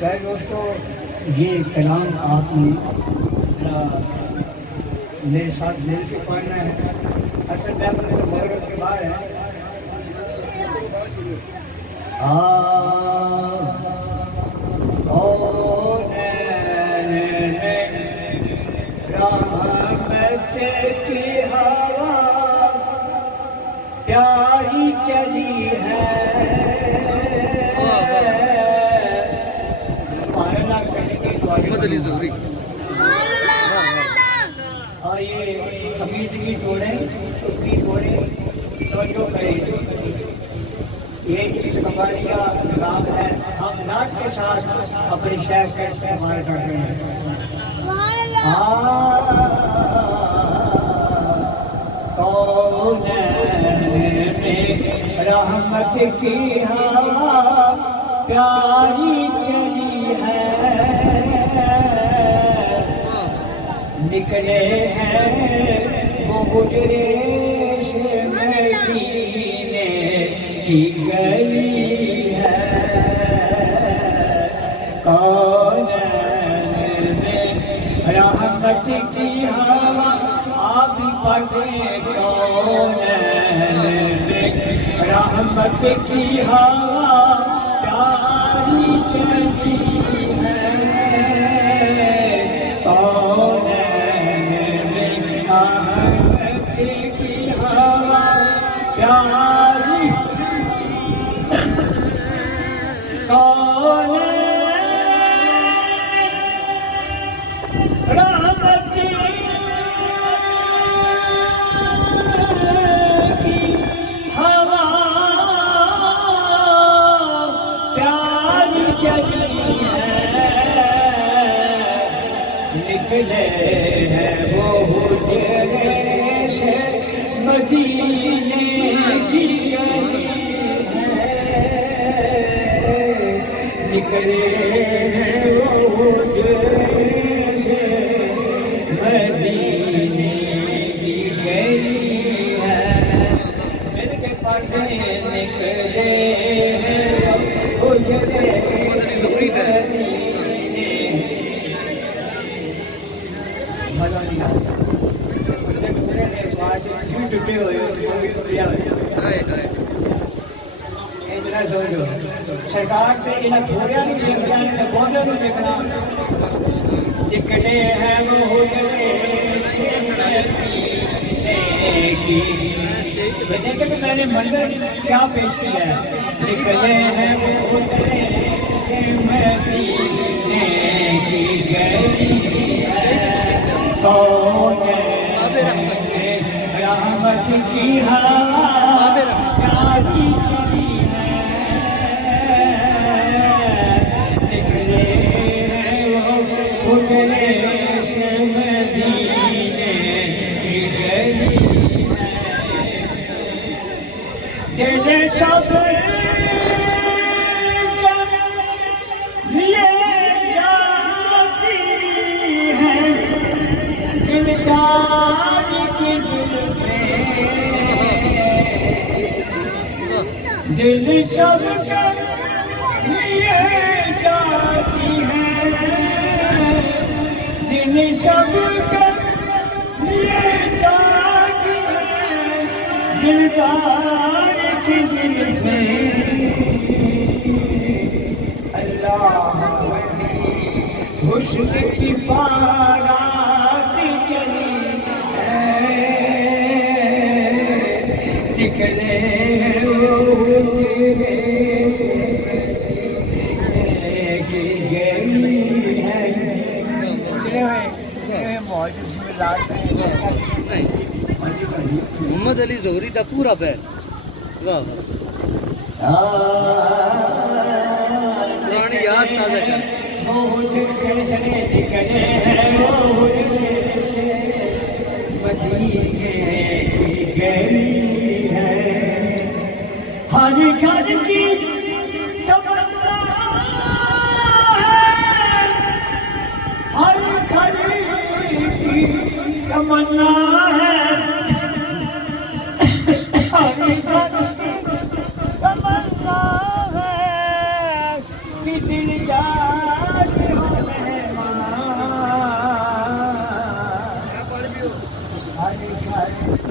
دوستو یہ کلام آپ نے میرے ساتھ مل کے پڑھنا ہے. اچھا میں اپنے سے مغرب کے بعد ہے رحمت کی ہوا پیاری چلی ہے. اور یہ حمیدگی توڑیں سستی توڑیں توجہ کریں. یہ استقبالی کا کام ہے. ہم ناچ کے ساتھ اپنے شہر کا استعمال کر رہے ہیں. کونین میں رحمت کی ہوا پیاری چلی ہے. نکلے ہیں وہ حجرے سے مدینے کی گلی ہے. کونین میں رحمت کی ہوا آپ پڑھیں. کونین میں رحمت کی ہوا پیاری چلی ہے. کونین میں رحمت کی ہوا پیاری رحمت کی ہوا پیاری چلی ہے. نکلے ہیں وہ حجرے سے مدینے کی گلی ہے. نکلے ہیں وہ حجرے سے مدینے کی گلی ہے. مل کے پڑھے نکلے ہیں وہ حجرے سے مدینے. مزہ نہیں آتا تھوڑے نے سواد ٹوٹے ہوئے اتنا سمجھو. سرکار سے انہیں تھوڑا نہیں دیکھنا انہیں بہت نہیں دیکھنا. نکلے ہیں وہ حجرے سے مدینے کی. دیکھیں کہ میں نے منظر کیا پیش کیا ہے. نکلے ہیں وہ حجرے سے مدینے کی گلی ہے. کونین میں رحمت کی ہوا پیاری چلی ہے. نکلے وہ حجرے سے مدینے کی گلی ہے. دل سب لیے جاتی ہے. دلدار کی زلفیں دل سب لیے جاتی ہے. دل سب لیے جاتی ہے. دلدار کی زلفیں اللہ حسن کی بارات چلی ہے. نکلے ہیں وہ حجرے سے مدینے کی گلی ہے. محمد علی ظہری کا پورا بیت. واہ پرانی یاد تازہ کر. نکلے ہیں وہ حجرے سے مدینے کی گلی ہے. ہر گھر کی تمنا ہے. ہر گھر کی تمنا ہے. ہر گھر کی تمنا ہے کہ دل جا خالی خالی